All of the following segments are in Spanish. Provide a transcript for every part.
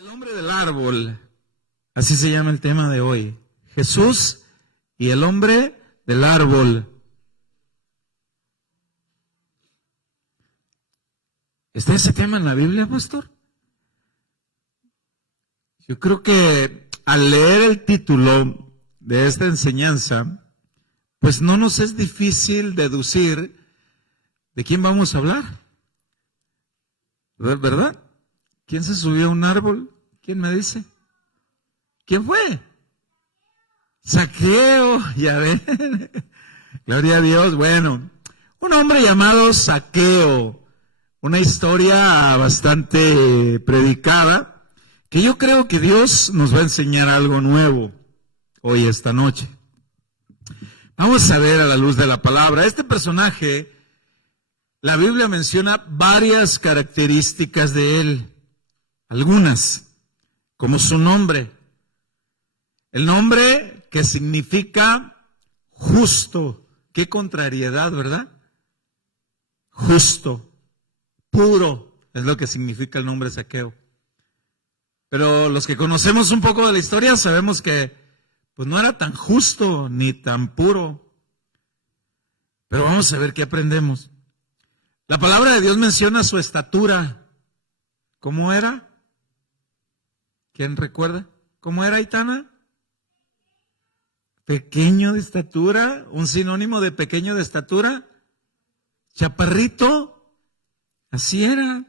El hombre del árbol, así se llama el tema de hoy. Jesús y el hombre del árbol. ¿Está ese tema en la Biblia, pastor? Yo creo que al leer el título de esta enseñanza, pues no nos es difícil deducir de quién vamos a hablar. ¿Verdad? ¿Quién se subió a un árbol? ¿Quién me dice? ¿Quién fue? Zaqueo, ya ven. Gloria a Dios. Bueno, un hombre llamado Zaqueo, una historia bastante predicada, que yo creo que Dios nos va a enseñar algo nuevo hoy, esta noche. Vamos a ver a la luz de la palabra. Este personaje, la Biblia menciona varias características de él, algunas, como su nombre. El nombre que significa justo. Qué contrariedad, ¿verdad? Justo, puro, es lo que significa el nombre Zaqueo. Pero los que conocemos un poco de la historia sabemos que pues no era tan justo ni tan puro. Pero vamos a ver qué aprendemos. La palabra de Dios menciona su estatura. ¿Cómo era? ¿Quién recuerda? ¿Cómo era, Aitana? Pequeño de estatura, un sinónimo de pequeño de estatura. Chaparrito, así era.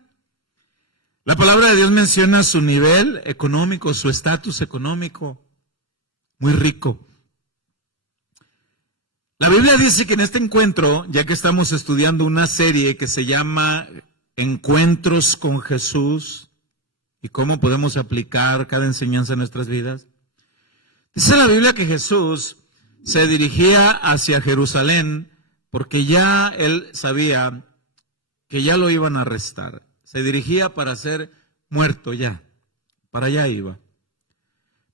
La palabra de Dios menciona su nivel económico, su estatus económico, muy rico. La Biblia dice que en este encuentro, ya que estamos estudiando una serie que se llama Encuentros con Jesús y cómo podemos aplicar cada enseñanza en nuestras vidas, dice la Biblia que Jesús se dirigía hacia Jerusalén porque ya él sabía que ya lo iban a arrestar. Se dirigía para ser muerto ya, para allá iba.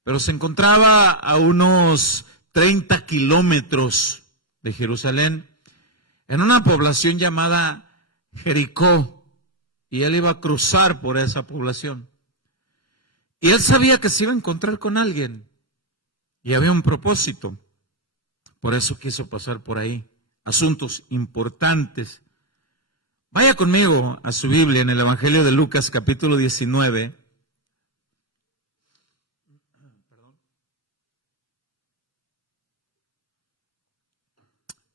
Pero se encontraba a unos 30 kilómetros de Jerusalén, en una población llamada Jericó, y él iba a cruzar por esa población. Y él sabía que se iba a encontrar con alguien, y había un propósito, por eso quiso pasar por ahí, asuntos importantes. Vaya conmigo a su Biblia en el Evangelio de Lucas, capítulo 19.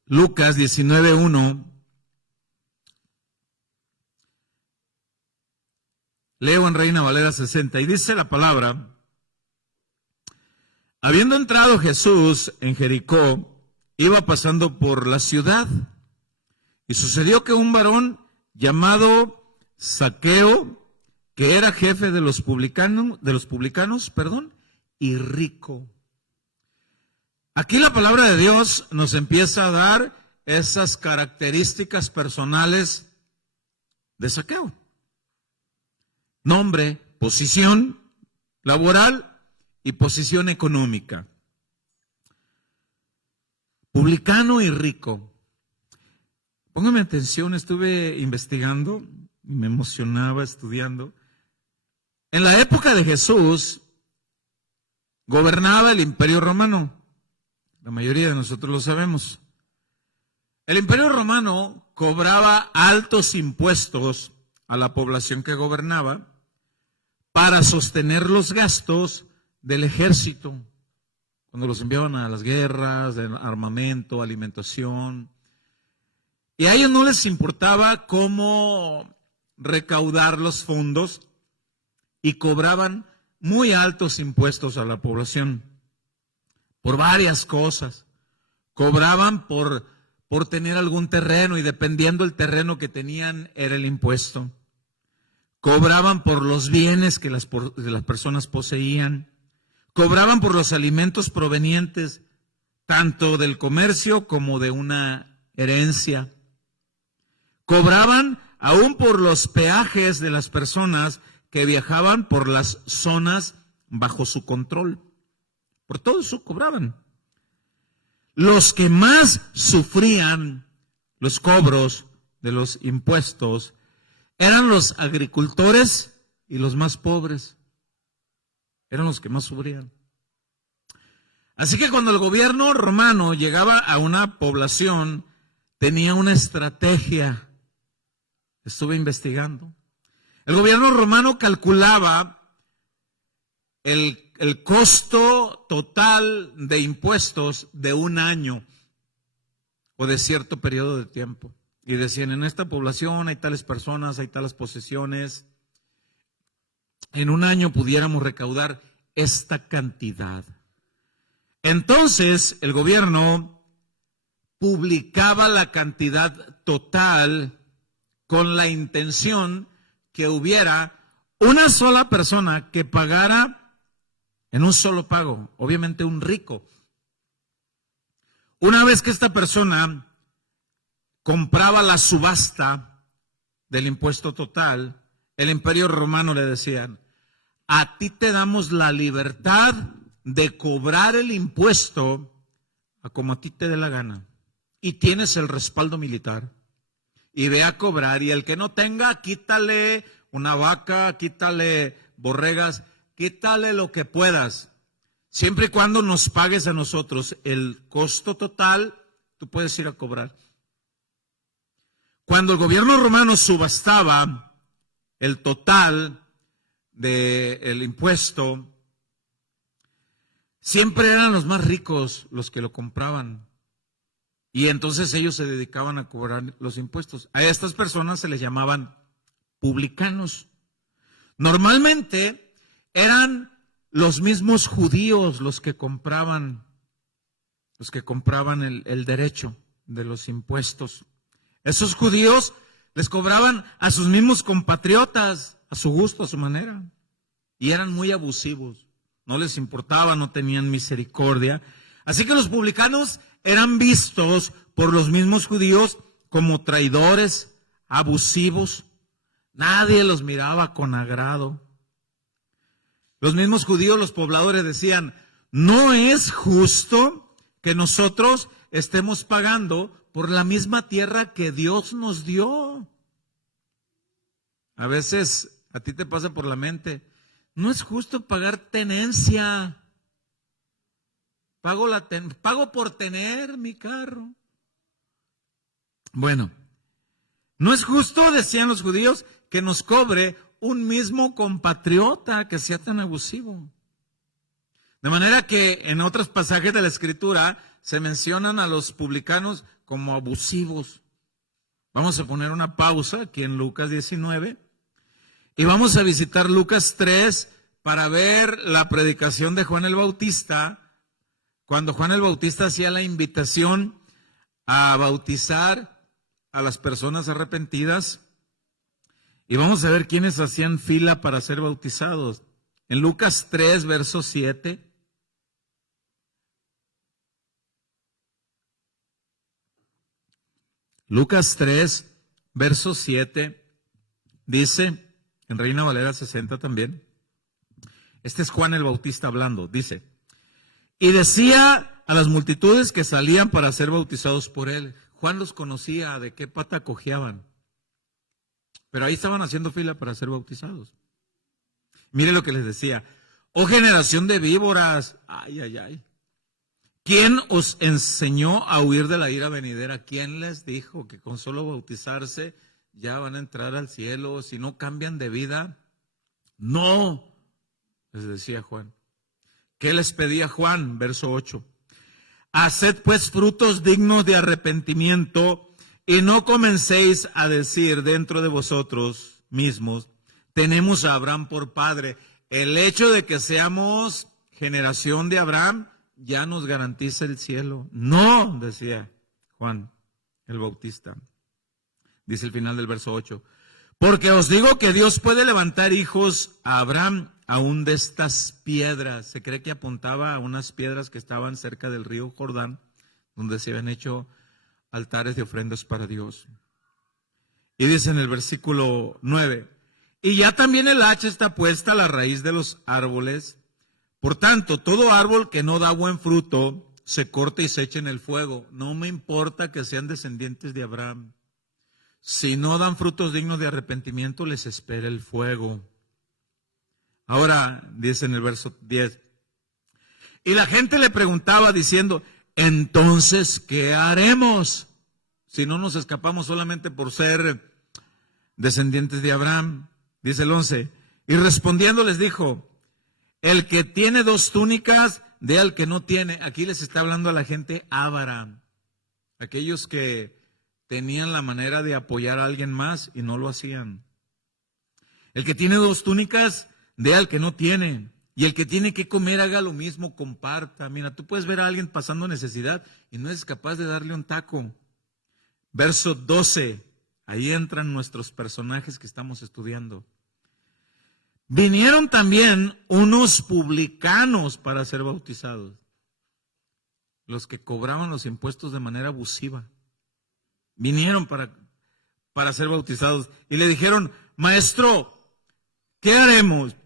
Lucas 19:1. Leo en Reina Valera 60 y dice la palabra: habiendo entrado Jesús en Jericó, iba pasando por la ciudad, y sucedió que un varón llamado Zaqueo, que era jefe de los publicanos, y rico. Aquí la palabra de Dios nos empieza a dar esas características personales de Zaqueo. Nombre, posición laboral y posición económica. Publicano y rico. Póngame atención, estuve investigando, me emocionaba estudiando. En la época de Jesús, gobernaba el Imperio Romano. La mayoría de nosotros lo sabemos. El Imperio Romano cobraba altos impuestos a la población que gobernaba para sostener los gastos del ejército, cuando los enviaban a las guerras, de armamento, alimentación. Y a ellos no les importaba cómo recaudar los fondos y cobraban muy altos impuestos a la población por varias cosas. Cobraban por tener algún terreno y dependiendo del terreno que tenían era el impuesto. Cobraban por los bienes que las personas poseían. Cobraban por los alimentos provenientes tanto del comercio como de una herencia. Cobraban aún por los peajes de las personas que viajaban por las zonas bajo su control. Por todo eso cobraban. Los que más sufrían los cobros de los impuestos eran los agricultores y los más pobres. eran los que más sufrían. Así que cuando el gobierno romano llegaba a una población, tenía una estrategia. Estuve investigando. El gobierno romano calculaba el costo total de impuestos de un año o de cierto periodo de tiempo. Y decían, en esta población hay tales personas, hay tales posesiones. En un año pudiéramos recaudar esta cantidad. Entonces, el gobierno publicaba la cantidad total con la intención que hubiera una sola persona que pagara en un solo pago, obviamente un rico. Una vez que esta persona compraba la subasta del impuesto total, el Imperio Romano le decían, a ti te damos la libertad de cobrar el impuesto a como a ti te dé la gana. Y tienes el respaldo militar. Y ve a cobrar. Y el que no tenga, quítale una vaca, quítale borregas, quítale lo que puedas. Siempre y cuando nos pagues a nosotros el costo total, tú puedes ir a cobrar. Cuando el gobierno romano subastaba el total del impuesto, siempre eran los más ricos los que lo compraban. Y entonces ellos se dedicaban a cobrar los impuestos. A estas personas se les llamaban publicanos. Normalmente eran los mismos judíos los que compraban el derecho de los impuestos. Esos judíos les cobraban a sus mismos compatriotas, a su gusto, a su manera. Y eran muy abusivos. No les importaba, no tenían misericordia. Así que los publicanos eran vistos por los mismos judíos como traidores, abusivos. Nadie los miraba con agrado. Los mismos judíos, los pobladores decían, no es justo que nosotros estemos pagando por la misma tierra que Dios nos dio. A veces a ti te pasa por la mente, no es justo pagar tenencia. Pago por tener mi carro. Bueno, no es justo, decían los judíos, que nos cobre un mismo compatriota que sea tan abusivo. De manera que en otros pasajes de la Escritura se mencionan a los publicanos como abusivos. Vamos a poner una pausa aquí en Lucas 19 y vamos a visitar Lucas 3 para ver la predicación de Juan el Bautista, cuando Juan el Bautista hacía la invitación a bautizar a las personas arrepentidas. Y vamos a ver quiénes hacían fila para ser bautizados. En Lucas 3, verso 7. Lucas 3, verso 7, dice, en Reina Valera 60 también, este es Juan el Bautista hablando, dice, y decía a las multitudes que salían para ser bautizados por él. Juan los conocía de qué pata cojeaban, pero ahí estaban haciendo fila para ser bautizados. Mire lo que les decía, oh generación de víboras, ay, ay, ay. ¿Quién os enseñó a huir de la ira venidera? ¿Quién les dijo que con solo bautizarse ya van a entrar al cielo si no cambian de vida? No, les decía Juan. ¿Qué les pedía Juan? Verso 8. Haced pues frutos dignos de arrepentimiento y no comencéis a decir dentro de vosotros mismos, tenemos a Abraham por padre. El hecho de que seamos generación de Abraham ya nos garantiza el cielo. No, decía Juan el Bautista. Dice el final del verso 8. Porque os digo que Dios puede levantar hijos a Abraham aún de estas piedras. Se cree que apuntaba a unas piedras que estaban cerca del río Jordán, donde se habían hecho altares de ofrendas para Dios. Y dice en el versículo 9, y ya también el hacha está puesta a la raíz de los árboles. Por tanto, todo árbol que no da buen fruto se corta y se echa en el fuego. No me importa que sean descendientes de Abraham. Si no dan frutos dignos de arrepentimiento, les espera el fuego. Ahora dice en el verso 10, y la gente le preguntaba diciendo, entonces, ¿qué haremos si no nos escapamos solamente por ser descendientes de Abraham? Dice el 11, y respondiendo les dijo, el que tiene 2 túnicas, dé al que no tiene. Aquí les está hablando a la gente avara, aquellos que tenían la manera de apoyar a alguien más y no lo hacían. El que tiene 2 túnicas, dé al que no tiene. Y el que tiene que comer, haga lo mismo, comparta. Mira, tú puedes ver a alguien pasando necesidad y no eres capaz de darle un taco. Verso 12, ahí entran nuestros personajes que estamos estudiando. Vinieron también unos publicanos para ser bautizados, los que cobraban los impuestos de manera abusiva. Vinieron para ser bautizados y le dijeron, maestro, ¿qué haremos?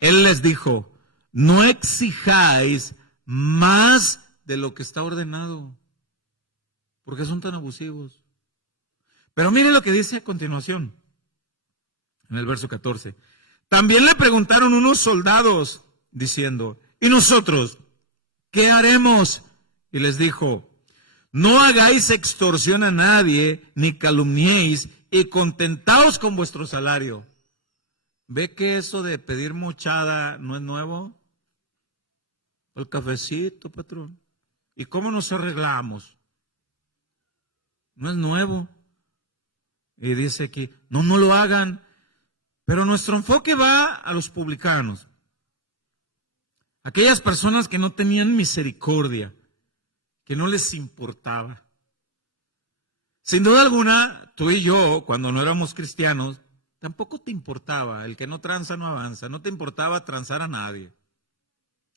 Él les dijo, no exijáis más de lo que está ordenado, porque son tan abusivos. Pero mire lo que dice a continuación, en el verso 14. También le preguntaron unos soldados, diciendo, ¿y nosotros qué haremos? Y les dijo, no hagáis extorsión a nadie, ni calumniéis, y contentaos con vuestro salario. ¿Ve que eso de pedir mochada no es nuevo? El cafecito, patrón. ¿Y cómo nos arreglamos? No es nuevo. Y dice aquí, no lo hagan. Pero nuestro enfoque va a los publicanos. Aquellas personas que no tenían misericordia, que no les importaba. Sin duda alguna, tú y yo, cuando no éramos cristianos, tampoco te importaba, el que no tranza no avanza, no te importaba transar a nadie.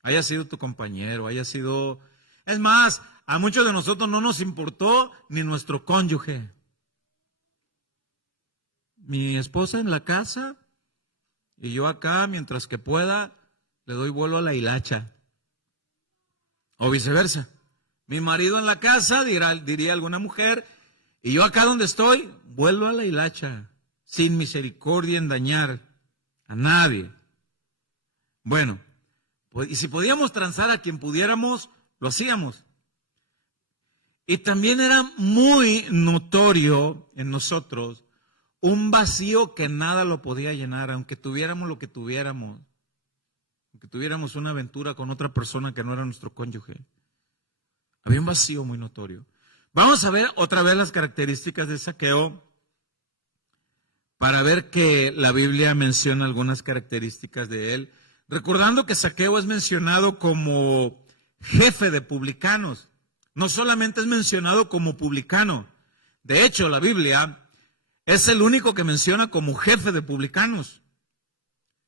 Haya sido tu compañero, haya sido... Es más, a muchos de nosotros no nos importó ni nuestro cónyuge. Mi esposa en la casa y yo acá, mientras que pueda, le doy vuelo a la hilacha. O viceversa. Mi marido en la casa, diría alguna mujer, y yo acá donde estoy, vuelo a la hilacha. Sin misericordia en dañar a nadie. Bueno, pues, y si podíamos transar a quien pudiéramos, lo hacíamos. Y también era muy notorio en nosotros un vacío que nada lo podía llenar, aunque tuviéramos lo que tuviéramos, aunque tuviéramos una aventura con otra persona que no era nuestro cónyuge. Había un vacío muy notorio. Vamos a ver otra vez las características de Zaqueo, para ver que la Biblia menciona algunas características de él, recordando que Zaqueo es mencionado como jefe de publicanos. No solamente es mencionado como publicano, de hecho la Biblia es el único que menciona como jefe de publicanos.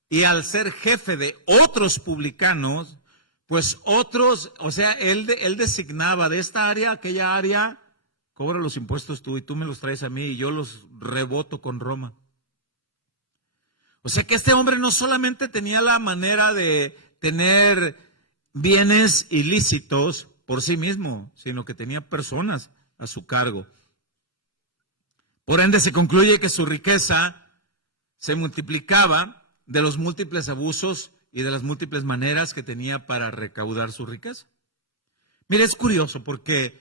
Y al ser jefe de otros publicanos, pues otros, o sea, él designaba de esta área a aquella área, cobra los impuestos tú y tú me los traes a mí y yo los reboto con Roma. O sea que este hombre no solamente tenía la manera de tener bienes ilícitos por sí mismo, sino que tenía personas a su cargo. Por ende se concluye que su riqueza se multiplicaba de los múltiples abusos y de las múltiples maneras que tenía para recaudar su riqueza. Mire, es curioso porque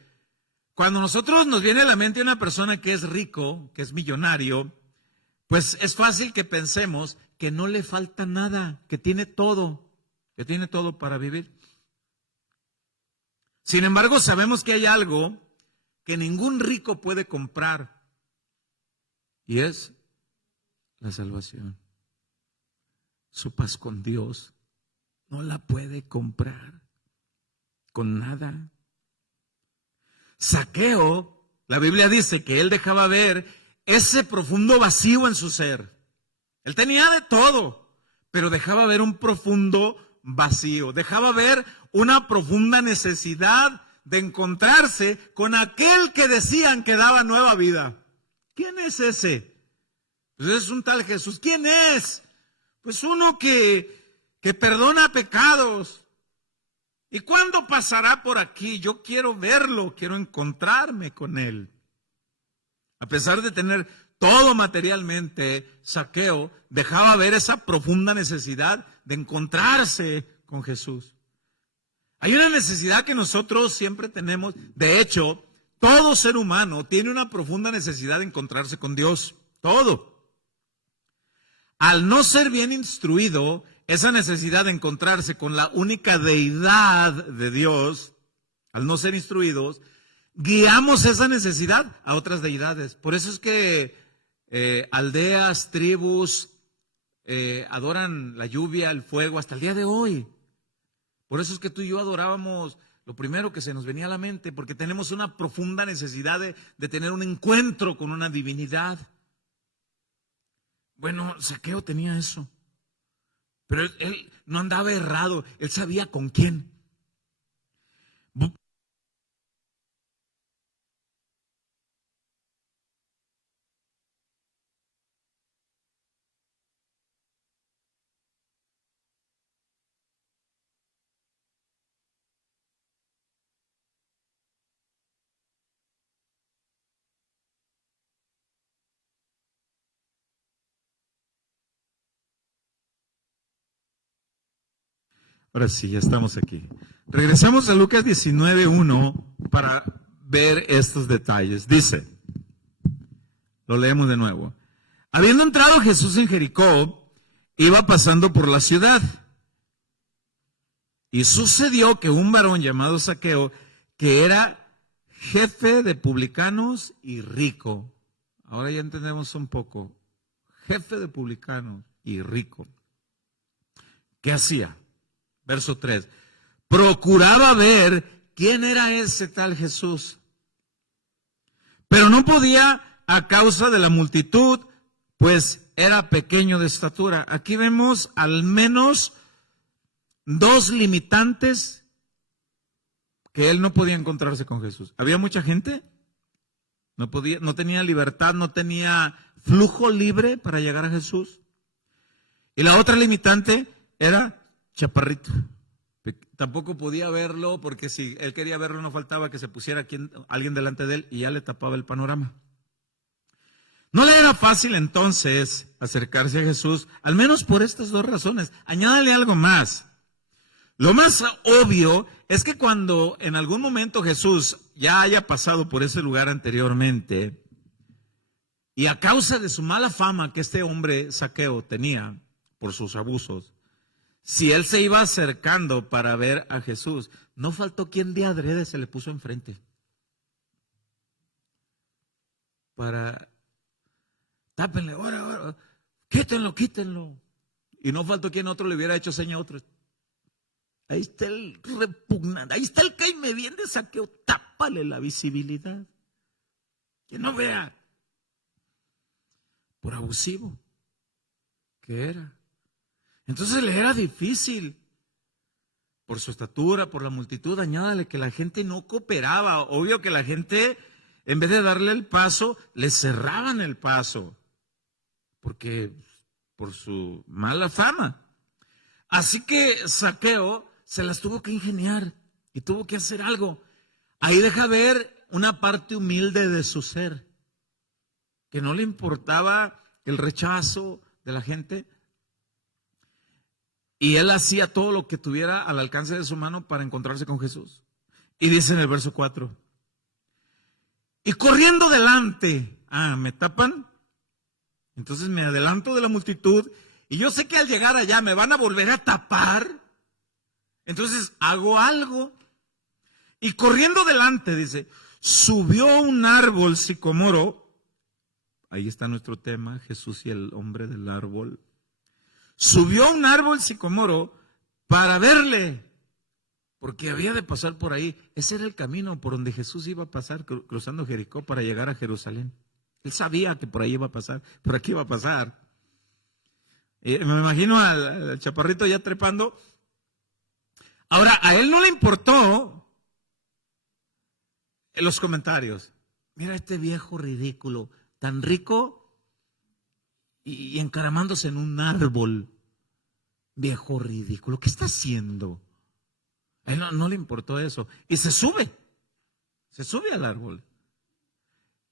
cuando nosotros nos viene a la mente una persona que es rico, que es millonario, pues es fácil que pensemos que no le falta nada, que tiene todo para vivir. Sin embargo, sabemos que hay algo que ningún rico puede comprar, y es la salvación. Su paz con Dios no la puede comprar con nada. Zaqueo, la Biblia dice que él dejaba ver ese profundo vacío en su ser. Él tenía de todo, pero dejaba ver un profundo vacío, dejaba ver una profunda necesidad de encontrarse con aquel que decían que daba nueva vida. ¿Quién es ese? Pues es un tal Jesús. ¿Quién es? Pues uno que perdona pecados. ¿Y cuándo pasará por aquí? Yo quiero verlo, quiero encontrarme con él. A pesar de tener todo materialmente, Zaqueo dejaba ver esa profunda necesidad de encontrarse con Jesús. Hay una necesidad que nosotros siempre tenemos. De hecho, todo ser humano tiene una profunda necesidad de encontrarse con Dios. Todo. Al no ser bien instruido, esa necesidad de encontrarse con la única deidad de Dios, al no ser instruidos, guiamos esa necesidad a otras deidades. Por eso es que aldeas, tribus, adoran la lluvia, el fuego, hasta el día de hoy. Por eso es que tú y yo adorábamos lo primero que se nos venía a la mente, porque tenemos una profunda necesidad de tener un encuentro con una divinidad. Bueno, Zaqueo tenía eso, pero él no andaba errado, él sabía con quién. Ahora sí, ya estamos aquí. Regresamos a Lucas 19:1 para ver estos detalles. Dice, lo leemos de nuevo. Habiendo entrado Jesús en Jericó, iba pasando por la ciudad. Y sucedió que un varón llamado Zaqueo, que era jefe de publicanos y rico. Ahora ya entendemos un poco. Jefe de publicanos y rico. ¿Qué hacía? Verso 3. Procuraba ver quién era ese tal Jesús. Pero no podía a causa de la multitud, pues era pequeño de estatura. Aquí vemos al menos dos limitantes que él no podía encontrarse con Jesús. Había mucha gente, no tenía libertad, no tenía flujo libre para llegar a Jesús. Y la otra limitante era chaparrito. Tampoco podía verlo, porque si él quería verlo no faltaba que se pusiera alguien delante de él y ya le tapaba el panorama. No le era fácil entonces acercarse a Jesús, al menos por estas dos razones. Añádale algo más. Lo más obvio es que cuando en algún momento Jesús ya haya pasado por ese lugar anteriormente, y a causa de su mala fama que este hombre Zaqueo tenía por sus abusos, si él se iba acercando para ver a Jesús, no faltó quien de adrede se le puso enfrente. Para, tápenle, ahora, quítenlo. Y no faltó quien otro le hubiera hecho seña a otro. Ahí está el repugnante, ahí está el caime bien de Zaqueo, tápale la visibilidad. Que no vea. Por abusivo que era. Entonces le era difícil, por su estatura, por la multitud. Añádale que la gente no cooperaba. Obvio que la gente, en vez de darle el paso, le cerraban el paso, porque por su mala fama. Así que Zaqueo se las tuvo que ingeniar y tuvo que hacer algo. Ahí deja ver una parte humilde de su ser, que no le importaba el rechazo de la gente. Y él hacía todo lo que tuviera al alcance de su mano para encontrarse con Jesús. Y dice en el verso 4, y corriendo delante, me tapan, entonces me adelanto de la multitud, y yo sé que al llegar allá me van a volver a tapar, entonces hago algo. Y corriendo delante, dice, subió un árbol sicomoro, ahí está nuestro tema, Jesús y el hombre del árbol. Subió un árbol sicomoro para verle, porque había de pasar por ahí. Ese era el camino por donde Jesús iba a pasar, cruzando Jericó para llegar a Jerusalén. Él sabía que por ahí iba a pasar, por aquí iba a pasar. Me imagino al chaparrito ya trepando. Ahora, a él no le importó en los comentarios. Mira este viejo ridículo, tan rico y encaramándose en un árbol. Viejo ridículo, ¿qué está haciendo? A él no le importó eso. Y se sube al árbol.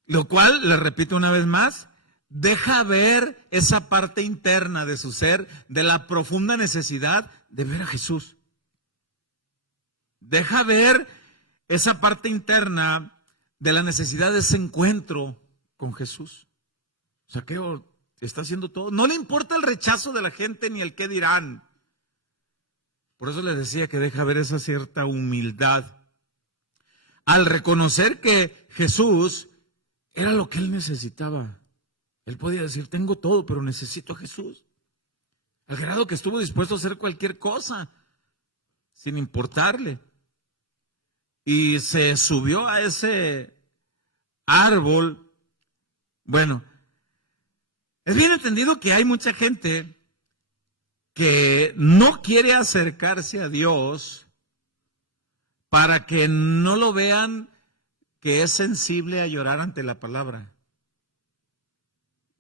Lo cual, le repito una vez más, deja ver esa parte interna de su ser, de la profunda necesidad de ver a Jesús. Deja ver esa parte interna de la necesidad de ese encuentro con Jesús. Zaqueo está haciendo todo. No le importa el rechazo de la gente ni el qué dirán. Por eso les decía que deja ver esa cierta humildad al reconocer que Jesús era lo que él necesitaba. Él podía decir, tengo todo, pero necesito a Jesús. Al grado que estuvo dispuesto a hacer cualquier cosa, sin importarle. Y se subió a ese árbol. Bueno, es bien entendido que hay mucha gente que no quiere acercarse a Dios para que no lo vean que es sensible a llorar ante la palabra.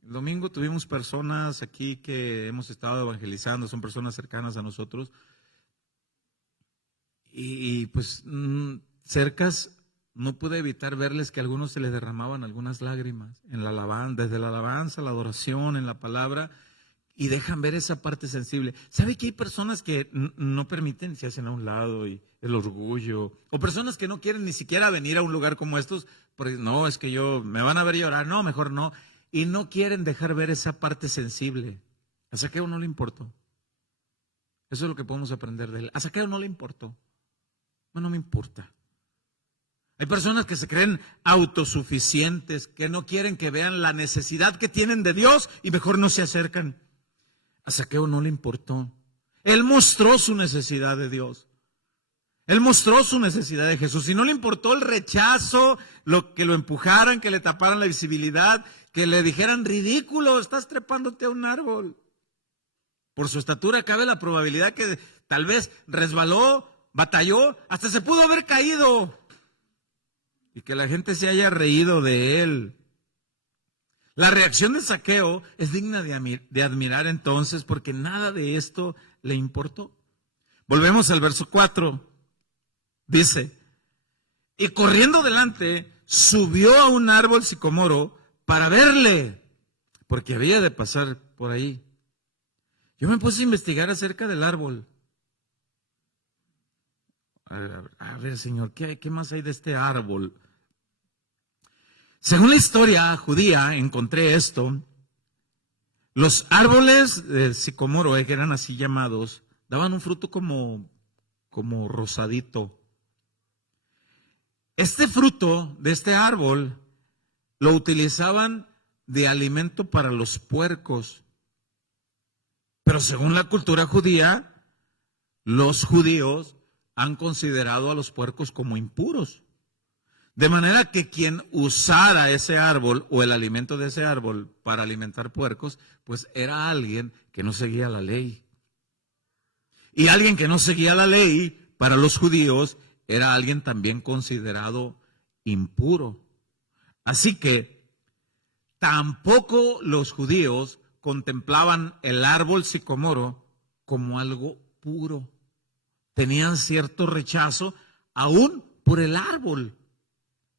El domingo tuvimos personas aquí que hemos estado evangelizando, son personas cercanas a nosotros, y pues cercas no pude evitar verles que a algunos se les derramaban algunas lágrimas en la alabanza, desde la alabanza, la adoración, en la palabra, y dejan ver esa parte sensible. ¿Sabe que hay personas que no permiten, se hacen a un lado, y el orgullo, o personas que no quieren ni siquiera venir a un lugar como estos, porque no, es que me van a ver llorar, no, mejor no, y no quieren dejar ver esa parte sensible? A Zaqueo no le importó. Eso es lo que podemos aprender de él. A Zaqueo no le importó. No me importa. Hay personas que se creen autosuficientes, que no quieren que vean la necesidad que tienen de Dios y mejor no se acercan. A Zaqueo no le importó. Él mostró su necesidad de Dios. Él mostró su necesidad de Jesús. Y no le importó el rechazo, que lo empujaran, que le taparan la visibilidad, que le dijeran, ridículo, estás trepándote a un árbol. Por su estatura cabe la probabilidad que tal vez resbaló, batalló, hasta se pudo haber caído. Y que la gente se haya reído de él. La reacción de Zaqueo es digna de admirar entonces, porque nada de esto le importó. Volvemos al verso 4. Dice, y corriendo delante, subió a un árbol sicomoro para verle, porque había de pasar por ahí. Yo me puse a investigar acerca del árbol. A ver, Señor, ¿qué más hay de este árbol? Según la historia judía, encontré esto. Los árboles de sicomoro, que eran así llamados, daban un fruto como rosadito. Este fruto de este árbol lo utilizaban de alimento para los puercos. Pero según la cultura judía, los judíos han considerado a los puercos como impuros. De manera que quien usara ese árbol o el alimento de ese árbol para alimentar puercos, pues era alguien que no seguía la ley. Y alguien que no seguía la ley, para los judíos, era alguien también considerado impuro. Así que tampoco los judíos contemplaban el árbol sicomoro como algo puro. Tenían cierto rechazo aún por el árbol,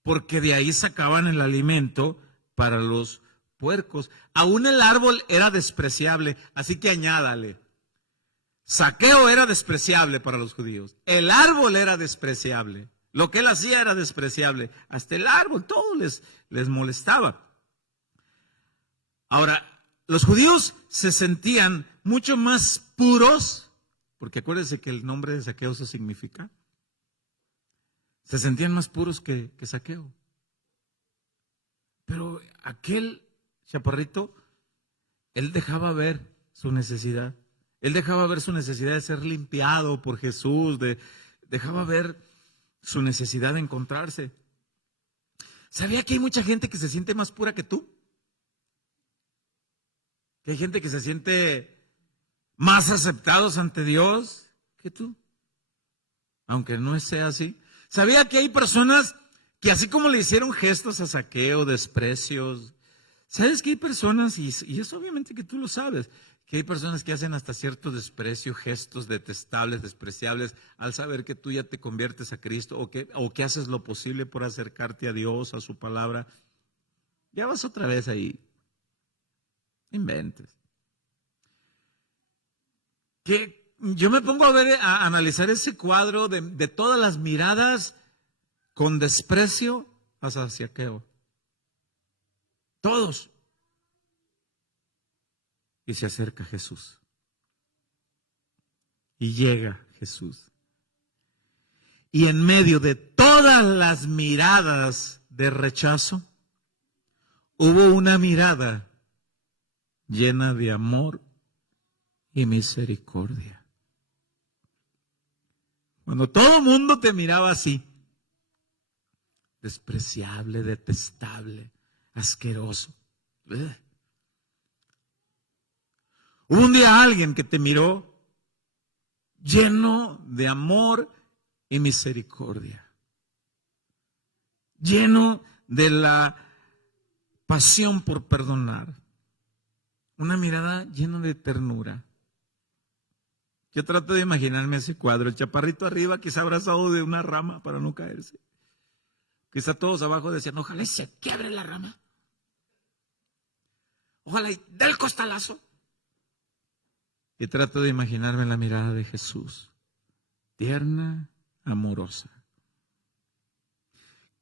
porque de ahí sacaban el alimento para los puercos. Aún el árbol era despreciable, así que añádale. Zaqueo era despreciable para los judíos. El árbol era despreciable. Lo que él hacía era despreciable. Hasta el árbol, todo les molestaba. Ahora, los judíos se sentían mucho más puros, porque acuérdense que el nombre de Zaqueo eso significa. Se sentían más puros que Zaqueo. Pero aquel chaparrito, él dejaba ver su necesidad. Él dejaba ver su necesidad de ser limpiado por Jesús. Dejaba ver su necesidad de encontrarse. ¿Sabía que hay mucha gente que se siente más pura que tú? Que hay gente que se siente más aceptados ante Dios que tú. Aunque no sea así. ¿Sabía que hay personas que así como le hicieron gestos a Zaqueo, desprecios? ¿Sabes que hay personas, y eso obviamente que tú lo sabes, que hay personas que hacen hasta cierto desprecio, gestos detestables, despreciables, al saber que tú ya te conviertes a Cristo o que haces lo posible por acercarte a Dios, a su palabra? Ya vas otra vez ahí. Inventes. Que yo me pongo a analizar ese cuadro de todas las miradas con desprecio hacia Zaqueo. Todos. Y se acerca Jesús. Y llega Jesús. Y en medio de todas las miradas de rechazo, hubo una mirada llena de amor y misericordia. Cuando todo el mundo te miraba así, despreciable, detestable, asqueroso. Hubo un día alguien que te miró lleno de amor y misericordia, lleno de la pasión por perdonar, una mirada llena de ternura. Yo trato de imaginarme ese cuadro, el chaparrito arriba, quizá abrazado de una rama para no caerse. Quizá todos abajo decían, ojalá se quiebre la rama. Ojalá y dé el costalazo. Y trato de imaginarme la mirada de Jesús, tierna, amorosa.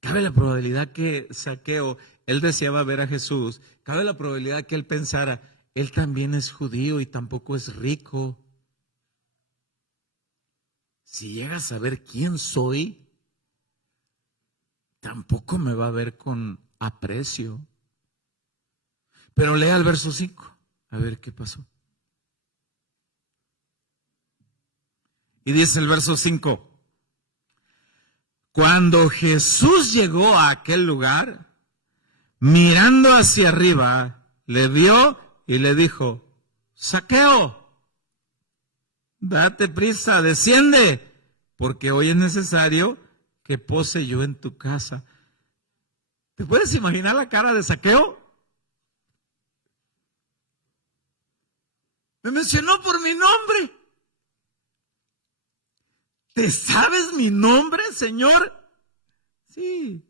Cabe la probabilidad que Zaqueo, él deseaba ver a Jesús, cabe la probabilidad que él pensara, él también es judío y tampoco es rico. Si llega a saber quién soy, tampoco me va a ver con aprecio. Pero lea el verso 5, a ver qué pasó. Y dice el verso 5, cuando Jesús llegó a aquel lugar, mirando hacia arriba, le vio y le dijo, Zaqueo, date prisa, desciende, porque hoy es necesario que pose yo en tu casa. ¿Te puedes imaginar la cara de Zaqueo? Me mencionó por mi nombre. ¿Te sabes mi nombre, Señor? Sí,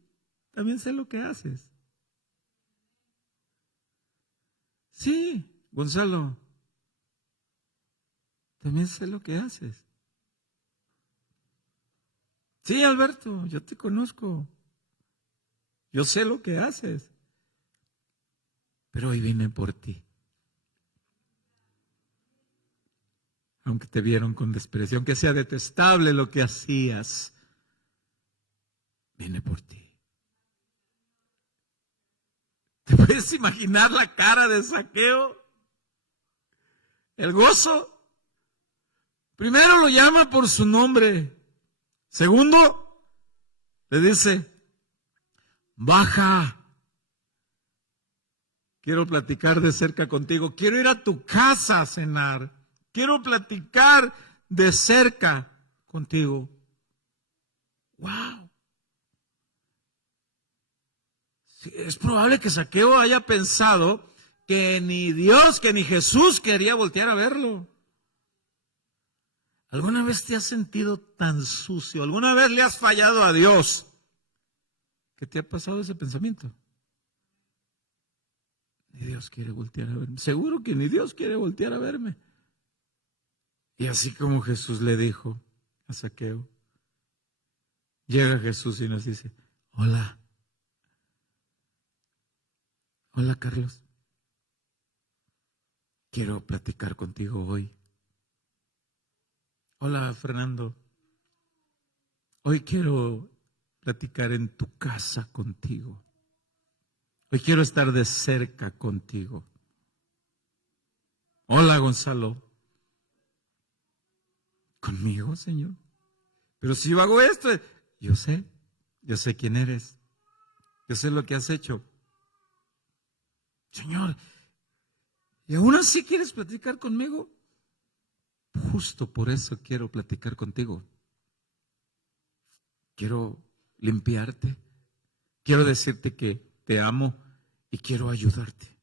también sé lo que haces. Sí, Gonzalo, también sé lo que haces. Sí, Alberto, yo te conozco. Yo sé lo que haces. Pero hoy vine por ti. Aunque te vieron con desprecio, aunque sea detestable lo que hacías, vine por ti. ¿Te puedes imaginar la cara de Zaqueo? El gozo. Primero lo llama por su nombre. Segundo, le dice, baja. Quiero platicar de cerca contigo. Quiero ir a tu casa a cenar. Quiero platicar de cerca contigo. ¡Wow! Sí, es probable que Zaqueo haya pensado que ni Dios, que ni Jesús quería voltear a verlo. ¿Alguna vez te has sentido tan sucio? ¿Alguna vez le has fallado a Dios? ¿Qué te ha pasado ese pensamiento? Ni Dios quiere voltear a verme. Seguro que ni Dios quiere voltear a verme. Y así como Jesús le dijo a Zaqueo, llega Jesús y nos dice, hola. Hola, Carlos. Quiero platicar contigo hoy. Hola, Fernando. Hoy quiero platicar en tu casa contigo. Hoy quiero estar de cerca contigo. Hola, Gonzalo. ¿Conmigo, Señor? Pero si yo hago esto, yo sé quién eres. Yo sé lo que has hecho. Señor, ¿y aún así quieres platicar conmigo? Justo por eso quiero platicar contigo. Quiero limpiarte. Quiero decirte que te amo y quiero ayudarte.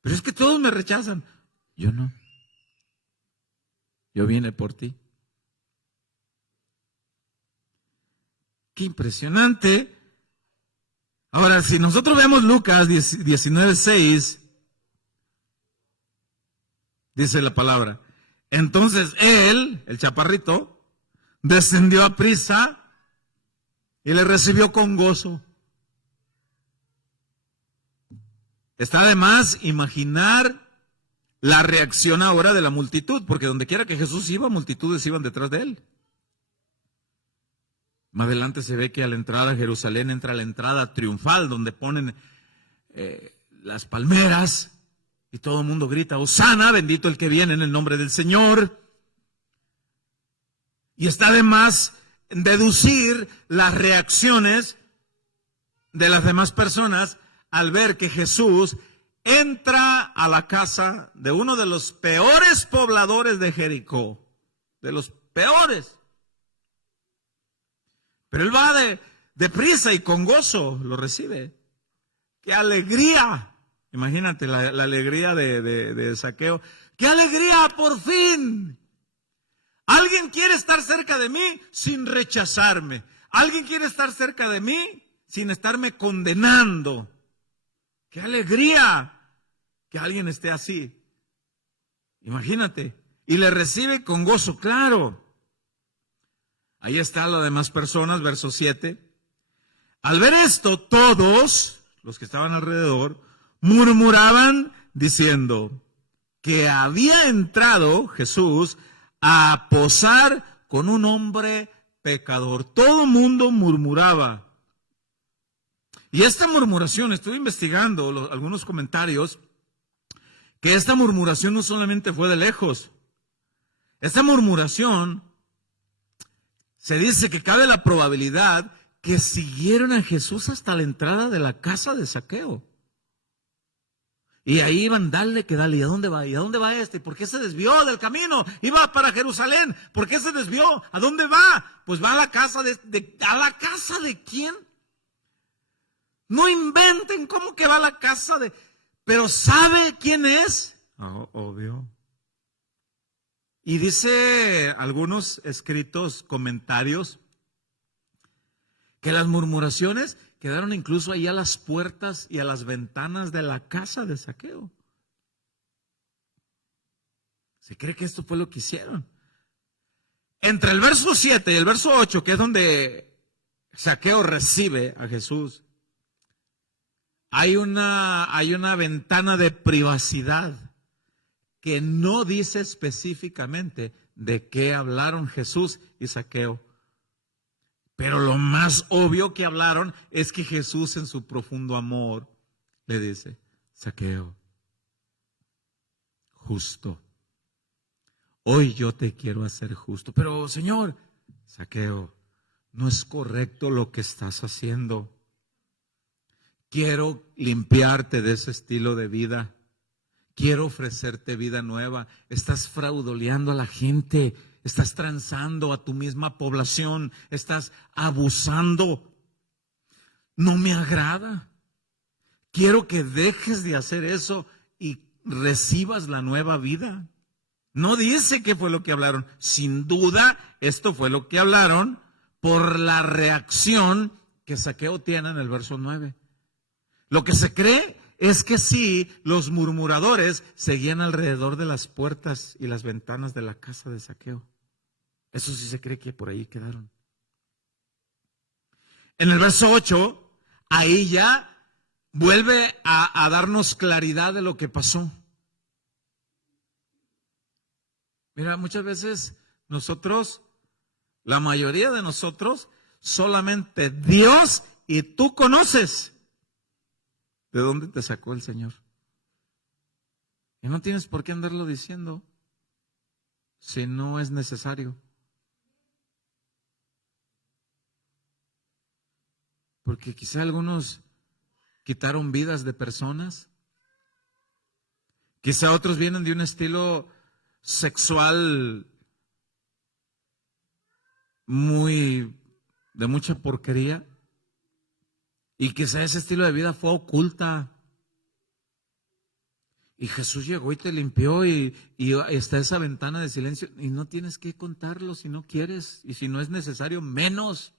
Pero es que todos me rechazan. Yo no. Yo vine por ti. Qué impresionante. Ahora, si nosotros vemos Lucas 19:6, dice la palabra. Entonces él, el chaparrito, descendió a prisa y le recibió con gozo. Está de más imaginar la reacción ahora de la multitud, porque donde quiera que Jesús iba, multitudes iban detrás de él. Más adelante se ve que a la entrada a Jerusalén entra la entrada triunfal, donde ponen las palmeras y todo el mundo grita, Hosana, bendito el que viene en el nombre del Señor. Y está de más deducir las reacciones de las demás personas al ver que Jesús entra a la casa de uno de los peores pobladores de Jericó, de los peores. Pero él va de prisa y con gozo lo recibe. ¡Qué alegría! Imagínate la alegría de Zaqueo. ¡Qué alegría por fin! Alguien quiere estar cerca de mí sin rechazarme. Alguien quiere estar cerca de mí sin estarme condenando. ¡Qué alegría que alguien esté así! Imagínate. Y le recibe con gozo, claro. Ahí están las demás personas, verso 7. Al ver esto, todos los que estaban alrededor murmuraban diciendo que había entrado Jesús a posar con un hombre pecador. Todo el mundo murmuraba. Y esta murmuración, estuve investigando algunos comentarios, que esta murmuración no solamente fue de lejos. Esta murmuración, se dice que cabe la probabilidad que siguieron a Jesús hasta la entrada de la casa de Zaqueo. Y ahí iban, dale que dale, ¿y a dónde va? ¿Y a dónde va este? ¿Por qué se desvió del camino? Iba para Jerusalén. ¿Por qué se desvió? ¿A dónde va? Pues va a la casa ¿a la casa de quién? No inventen cómo que va a la casa de... Pero ¿sabe quién es? Obvio. Y dice algunos escritos, comentarios, que las murmuraciones quedaron incluso ahí a las puertas y a las ventanas de la casa de Zaqueo. Se cree que esto fue lo que hicieron. Entre el verso 7 y el verso 8, que es donde Zaqueo recibe a Jesús, hay una ventana de privacidad que no dice específicamente de qué hablaron Jesús y Zaqueo. Pero lo más obvio que hablaron es que Jesús, en su profundo amor, le dice: Zaqueo, justo, hoy yo te quiero hacer justo. Pero Señor, Zaqueo, no es correcto lo que estás haciendo. Quiero limpiarte de ese estilo de vida. Quiero ofrecerte vida nueva. Estás fraudoleando a la gente. Estás transando a tu misma población. Estás abusando. No me agrada. Quiero que dejes de hacer eso y recibas la nueva vida. No dice qué fue lo que hablaron. Sin duda, esto fue lo que hablaron por la reacción que Zaqueo tiene en el verso 9. Lo que se cree es que sí, los murmuradores seguían alrededor de las puertas y las ventanas de la casa de Zaqueo. Eso sí se cree que por ahí quedaron. En el verso 8, ahí ya vuelve a darnos claridad de lo que pasó. Mira, muchas veces nosotros, la mayoría de nosotros, solamente Dios y tú conoces de dónde te sacó el Señor. Y no tienes por qué andarlo diciendo si no es necesario. Porque quizá algunos quitaron vidas de personas. Quizá otros vienen de un estilo sexual de mucha porquería. Y quizá ese estilo de vida fue oculta. Y Jesús llegó y te limpió y está esa ventana de silencio. Y no tienes que contarlo si no quieres. Y si no es necesario, menos.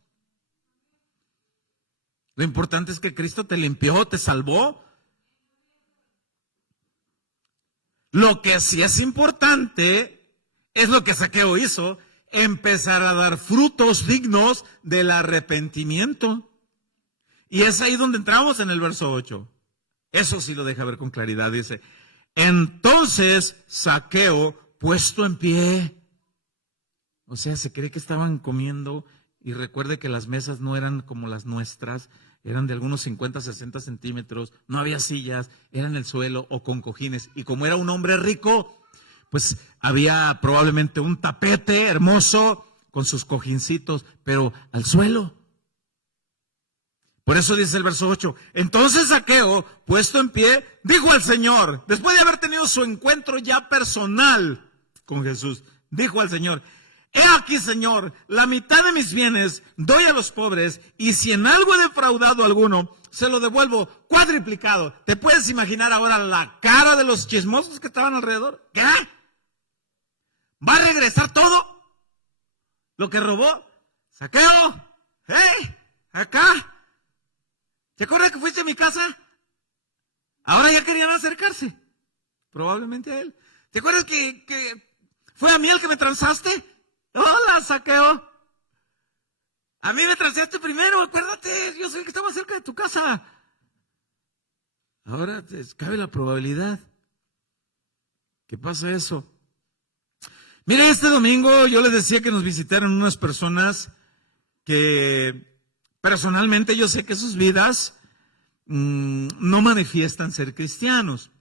Lo importante es que Cristo te limpió, te salvó. Lo que sí es importante es lo que Zaqueo hizo, empezar a dar frutos dignos del arrepentimiento. Y es ahí donde entramos en el verso 8. Eso sí lo deja ver con claridad. Dice, entonces Zaqueo, puesto en pie. O sea, se cree que estaban comiendo, y recuerde que las mesas no eran como las nuestras, eran de algunos 50, 60 centímetros, no había sillas, eran en el suelo o con cojines. Y como era un hombre rico, pues había probablemente un tapete hermoso con sus cojincitos, pero al suelo. Por eso dice el verso 8, entonces Zaqueo, puesto en pie, dijo al Señor, después de haber tenido su encuentro ya personal con Jesús, dijo al Señor, he aquí, Señor, la mitad de mis bienes doy a los pobres, y si en algo he defraudado a alguno, se lo devuelvo cuadriplicado. ¿Te puedes imaginar ahora la cara de los chismosos que estaban alrededor? ¿Qué? ¿Va a regresar todo lo que robó? Zaqueo, hey, acá. ¿Te acuerdas que fuiste a mi casa? Ahora ya querían acercarse, probablemente a él. ¿Te acuerdas que fue a mí el que me transaste? Hola, Zaqueo. A mí me transaste primero, acuérdate, yo soy el que estaba cerca de tu casa. Ahora cabe la probabilidad que pase eso. Mire, este domingo yo les decía que nos visitaron unas personas que personalmente yo sé que sus vidas no manifiestan ser cristianos.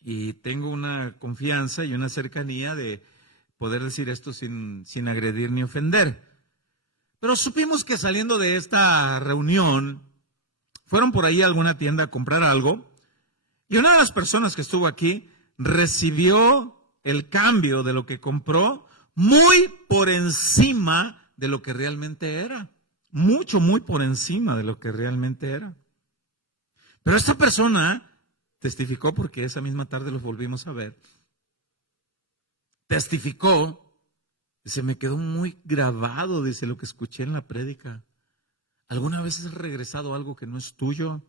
Y tengo una confianza y una cercanía de poder decir esto sin agredir ni ofender. Pero supimos que saliendo de esta reunión, fueron por ahí a alguna tienda a comprar algo, y una de las personas que estuvo aquí recibió el cambio de lo que compró muy por encima de lo que realmente era. Muy por encima de lo que realmente era. Pero esta persona testificó, porque esa misma tarde los volvimos a ver, testificó, se me quedó muy grabado, dice, lo que escuché en la prédica. ¿Alguna vez has regresado algo que no es tuyo?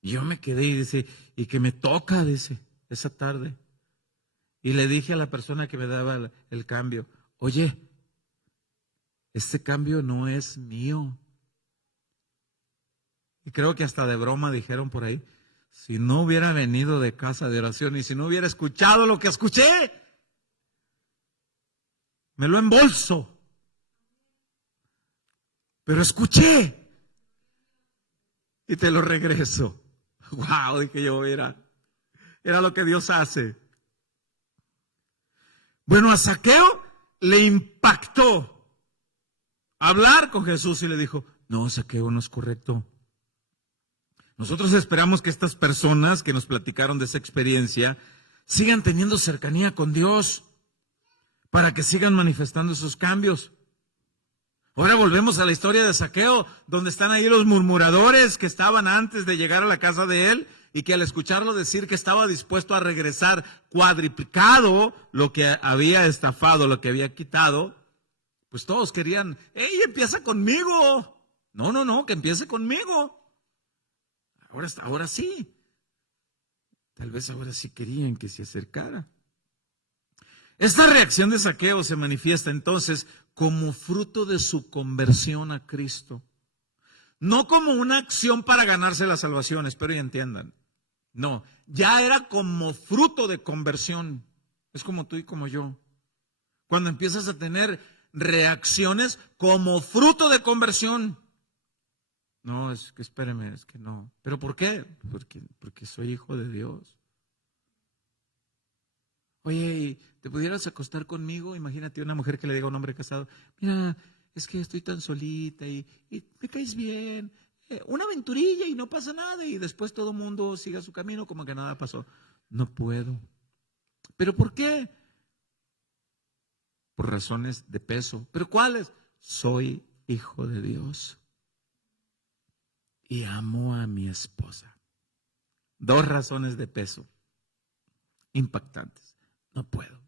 Y yo me quedé y dice, y que me toca, dice, esa tarde. Y le dije a la persona que me daba el cambio, oye, este cambio no es mío. Y creo que hasta de broma dijeron por ahí, si no hubiera venido de casa de oración y si no hubiera escuchado lo que escuché, me lo embolso. Pero escuché y te lo regreso. Wow, dije yo, era lo que Dios hace. Bueno, a Zaqueo le impactó hablar con Jesús y le dijo, no, Zaqueo, no es correcto. Nosotros esperamos que estas personas que nos platicaron de esa experiencia sigan teniendo cercanía con Dios para que sigan manifestando esos cambios. Ahora volvemos a la historia de Zaqueo, donde están ahí los murmuradores que estaban antes de llegar a la casa de él y que al escucharlo decir que estaba dispuesto a regresar cuadriplicado lo que había estafado, lo que había quitado, pues todos querían, ¡hey, empieza conmigo! No, que empiece conmigo. Ahora sí. Tal vez ahora sí querían que se acercara. Esta reacción de Zaqueo se manifiesta entonces como fruto de su conversión a Cristo. No como una acción para ganarse la salvación, espero y entiendan. No, ya era como fruto de conversión. Es como tú y como yo. Cuando empiezas a tener reacciones como fruto de conversión. No, es que espéreme, es que no. ¿Pero por qué? Porque soy hijo de Dios. Oye, ¿te pudieras acostar conmigo? Imagínate una mujer que le diga a un hombre casado, mira, es que estoy tan solita y me caes bien, una aventurilla y no pasa nada, y después todo el mundo siga su camino como que nada pasó. No puedo. ¿Pero por qué? Por razones de peso. ¿Pero cuáles? Soy hijo de Dios y amo a mi esposa. 2 razones de peso impactantes. No puedo.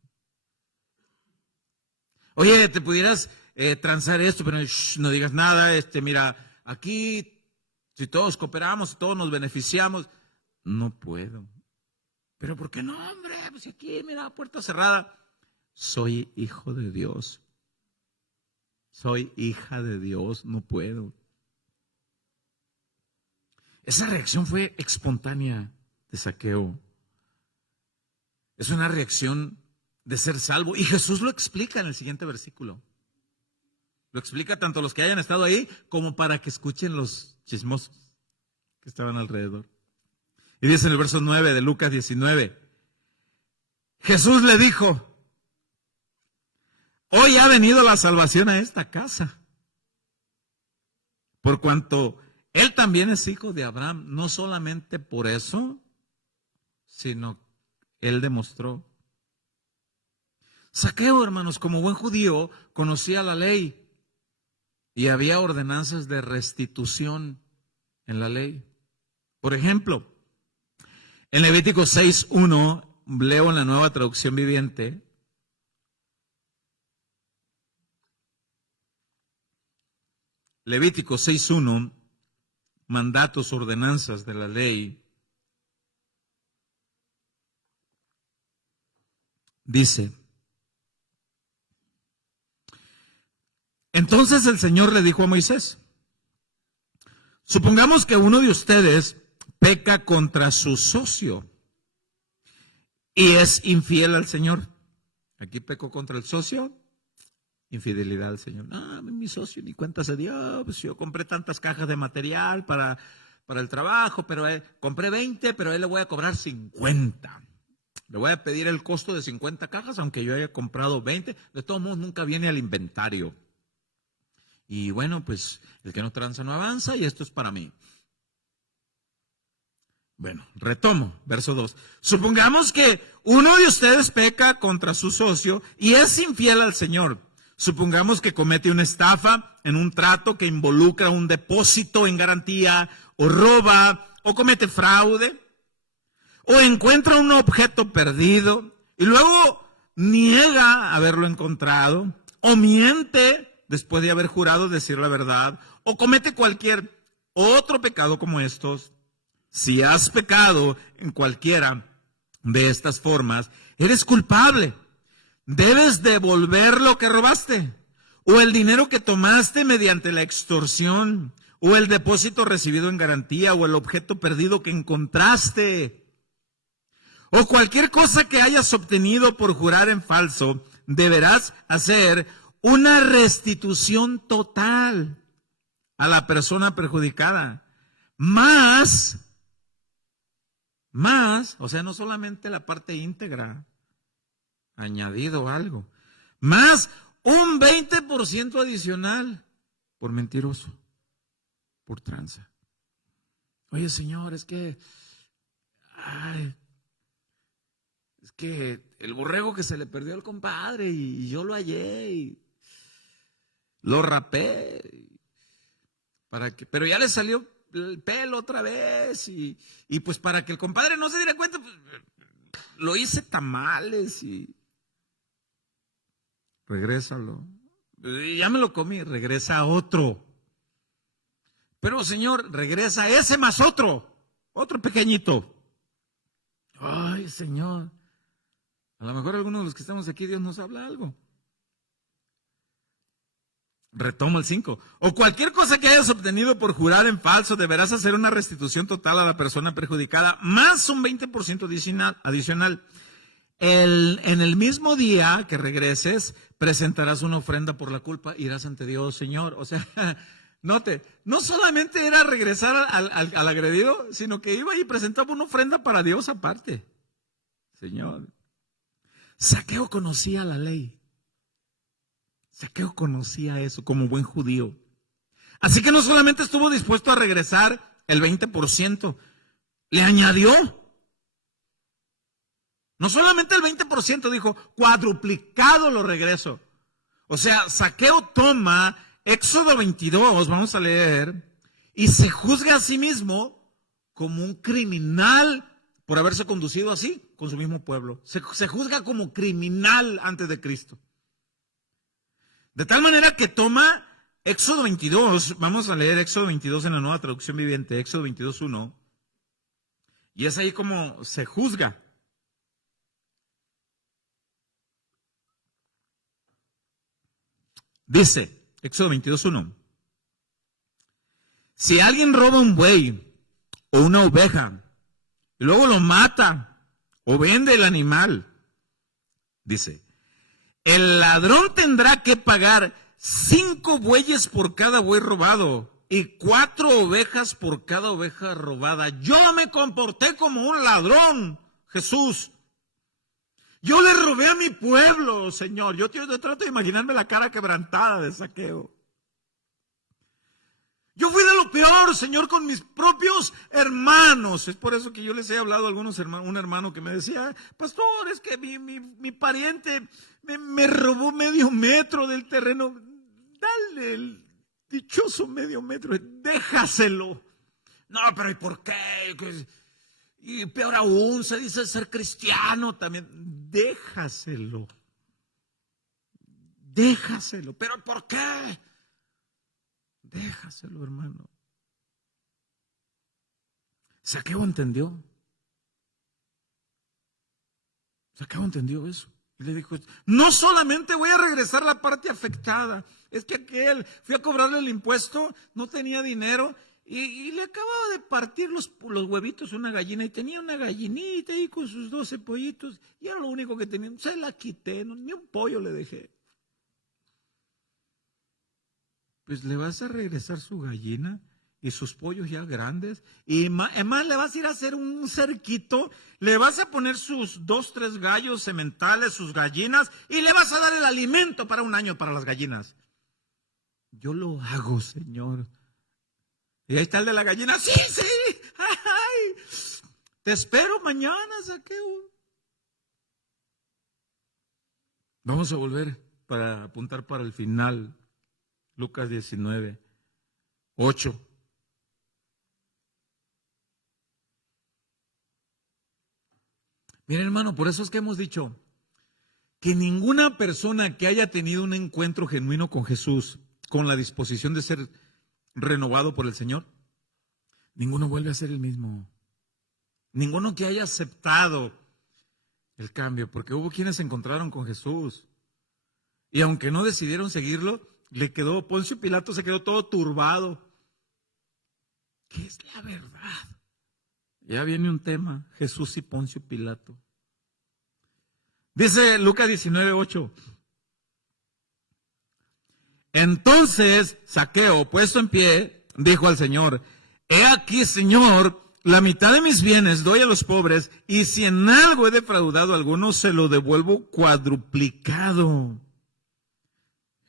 Oye, te pudieras transar esto, pero no digas nada. Mira, aquí, si todos cooperamos, si todos nos beneficiamos, no puedo. Pero ¿por qué no, hombre? Pues aquí, mira, puerta cerrada. Soy hijo de Dios. Soy hija de Dios, no puedo. Esa reacción fue espontánea de Zaqueo. Es una reacción de ser salvo. Y Jesús lo explica en el siguiente versículo. Lo explica tanto los que hayan estado ahí como para que escuchen los chismosos que estaban alrededor. Y dice en el verso 9 de Lucas 19, Jesús le dijo, hoy ha venido la salvación a esta casa, por cuanto él también es hijo de Abraham. No solamente por eso, sino él demostró. Zaqueo, hermanos, como buen judío, conocía la ley y había ordenanzas de restitución en la ley. Por ejemplo, en Levítico 6:1, leo en la Nueva Traducción Viviente, Levítico 6:1, mandatos, ordenanzas de la ley, dice, entonces el Señor le dijo a Moisés, supongamos que uno de ustedes peca contra su socio y es infiel al Señor. Aquí pecó contra el socio, infidelidad al Señor. No, mi socio ni cuenta se dio, pues yo compré tantas cajas de material para el trabajo, pero compré 20, pero a él le voy a cobrar 50. Le voy a pedir el costo de 50 cajas, aunque yo haya comprado 20. De todos modos, nunca viene al inventario. Y bueno, pues el que no tranza no avanza y esto es para mí. Bueno, retomo, verso 2. Supongamos que uno de ustedes peca contra su socio y es infiel al Señor. Supongamos que comete una estafa en un trato que involucra un depósito en garantía, o roba, o comete fraude, o encuentra un objeto perdido y luego niega haberlo encontrado, o miente después de haber jurado decir la verdad, o comete cualquier otro pecado como estos. Si has pecado en cualquiera de estas formas, eres culpable. Debes devolver lo que robaste, o el dinero que tomaste mediante la extorsión, o el depósito recibido en garantía, o el objeto perdido que encontraste, o cualquier cosa que hayas obtenido por jurar en falso. Deberás hacer una restitución total a la persona perjudicada, más, o sea, no solamente la parte íntegra, añadido algo, más un 20% adicional por mentiroso, por tranza. Oye, Señor, es que el borrego que se le perdió al compadre y yo lo hallé y lo rapé, pero ya le salió el pelo otra vez y pues para que el compadre no se diera cuenta, pues, lo hice tamales y regrésalo. Ya me lo comí, regresa otro. Pero Señor, regresa ese más otro pequeñito. Ay, Señor, a lo mejor algunos de los que estamos aquí, Dios nos habla algo. Retomo el 5. O cualquier cosa que hayas obtenido por jurar en falso, deberás hacer una restitución total a la persona perjudicada, más un 20% adicional. En el mismo día que regreses, presentarás una ofrenda por la culpa, irás ante Dios, Señor. O sea, note, no solamente era regresar al agredido, sino que iba y presentaba una ofrenda para Dios aparte. Señor. Zaqueo conocía la ley. Zaqueo conocía eso como buen judío. Así que no solamente estuvo dispuesto a regresar el 20%, le añadió. No solamente el 20%, dijo, cuadruplicado lo regreso. O sea, Zaqueo toma Éxodo 22, vamos a leer, y se juzga a sí mismo como un criminal por haberse conducido así con su mismo pueblo. Se juzga como criminal antes de Cristo. De tal manera que toma Éxodo 22, vamos a leer Éxodo 22 en la Nueva Traducción Viviente, Éxodo 22:1, y es ahí como se juzga. Dice, Éxodo 22:1. Si alguien roba un buey o una oveja y luego lo mata o vende el animal, dice, el ladrón tendrá que pagar 5 bueyes por cada buey robado y 4 ovejas por cada oveja robada. Yo me comporté como un ladrón, Jesús. Yo le robé a mi pueblo, Señor. Yo trato de imaginarme la cara quebrantada de Zaqueo. Yo fui de lo peor, Señor, con mis propios hermanos. Es por eso que yo les he hablado a algunos hermanos, un hermano que me decía, pastor, es que mi pariente me robó medio metro del terreno. Dale el dichoso medio metro, déjaselo. No, pero ¿y por qué? Y peor aún, se dice ser cristiano también. Déjaselo. Déjaselo. ¿Pero por qué? Déjaselo, hermano. Zaqueo entendió. Zaqueo entendió eso. Y le dijo, no solamente voy a regresar la parte afectada, es que aquel, fui a cobrarle el impuesto, no tenía dinero, y le acababa de partir los huevitos a una gallina, y tenía una gallinita ahí con sus 12 pollitos, y era lo único que tenía, se la quité, ni un pollo le dejé. Pues le vas a regresar su gallina y sus pollos ya grandes, y además le vas a ir a hacer un cerquito, le vas a poner sus 2, 3 gallos sementales, sus gallinas, y le vas a dar el alimento para un año para las gallinas. Yo lo hago, Señor. Y ahí está el de la gallina, sí, ay, te espero mañana, Zaqueo. Vamos a volver para apuntar para el final. Lucas 19:8. Miren, hermano, por eso es que hemos dicho que ninguna persona que haya tenido un encuentro genuino con Jesús, con la disposición de ser renovado por el Señor, ninguno vuelve a ser el mismo. Ninguno que haya aceptado el cambio, porque hubo quienes se encontraron con Jesús y aunque no decidieron seguirlo, le quedó, Poncio Pilato se quedó todo turbado. ¿Qué es la verdad? Ya viene un tema, Jesús y Poncio Pilato. Dice Lucas 19:8. Entonces Zaqueo, puesto en pie, dijo al Señor, he aquí, Señor, la mitad de mis bienes doy a los pobres, y si en algo he defraudado a alguno, se lo devuelvo cuadruplicado.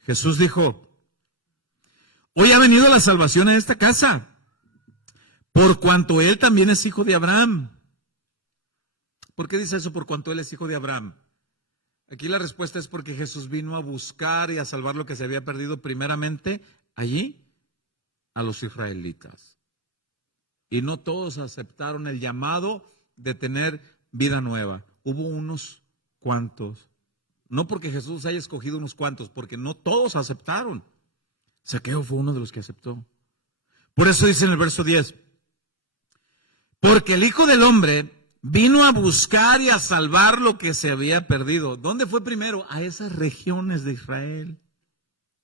Jesús dijo, hoy ha venido la salvación a esta casa, por cuanto él también es hijo de Abraham. ¿Por qué dice eso? Por cuanto él es hijo de Abraham. Aquí la respuesta es porque Jesús vino a buscar y a salvar lo que se había perdido primeramente allí a los israelitas. Y no todos aceptaron el llamado de tener vida nueva. Hubo unos cuantos. No porque Jesús haya escogido unos cuantos, porque no todos aceptaron. Zaqueo fue uno de los que aceptó. Por eso dice en el verso 10, porque el Hijo del Hombre vino a buscar y a salvar lo que se había perdido. ¿Dónde fue primero? A esas regiones de Israel.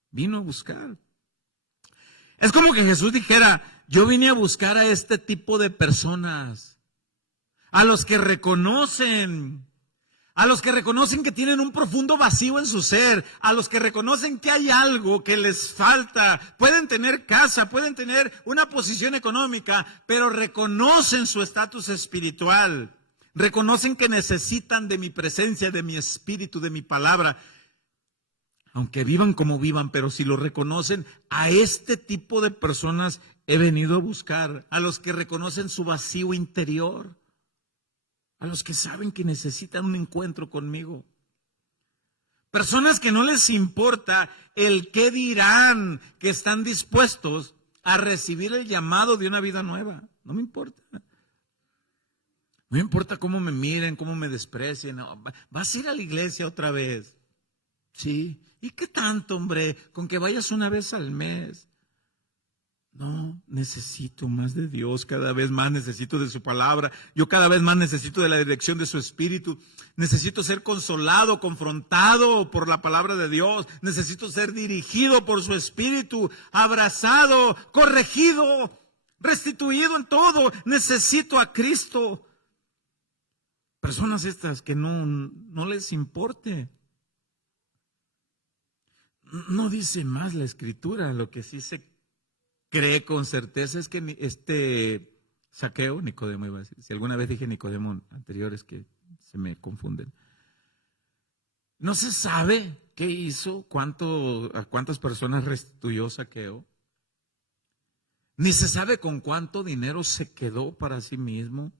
Vino a buscar. Es como que Jesús dijera, yo vine a buscar a este tipo de personas, a los que reconocen que tienen un profundo vacío en su ser, a los que reconocen que hay algo que les falta. Pueden tener casa, pueden tener una posición económica, pero reconocen su estatus espiritual. Reconocen que necesitan de mi presencia, de mi espíritu, de mi palabra. Aunque vivan como vivan, pero si lo reconocen, a este tipo de personas he venido a buscar, a los que reconocen su vacío interior, a los que saben que necesitan un encuentro conmigo. Personas que no les importa el qué dirán, que están dispuestos a recibir el llamado de una vida nueva. No me importa. No me importa cómo me miren, cómo me desprecien. No, vas a ir a la iglesia otra vez. Sí. ¿Y qué tanto, hombre? Con que vayas una vez al mes. No, necesito más de Dios, cada vez más necesito de su palabra, yo cada vez más necesito de la dirección de su espíritu, necesito ser consolado, confrontado por la palabra de Dios, necesito ser dirigido por su espíritu, abrazado, corregido, restituido en todo, necesito a Cristo. Personas estas que no les importe. No dice más la Escritura, lo que sí se cree con certeza es que Zaqueo, Nicodemo iba a decir, si alguna vez dije Nicodemo anteriores que se me confunden, no se sabe qué hizo, a cuántas personas restituyó Zaqueo, ni se sabe con cuánto dinero se quedó para sí mismo.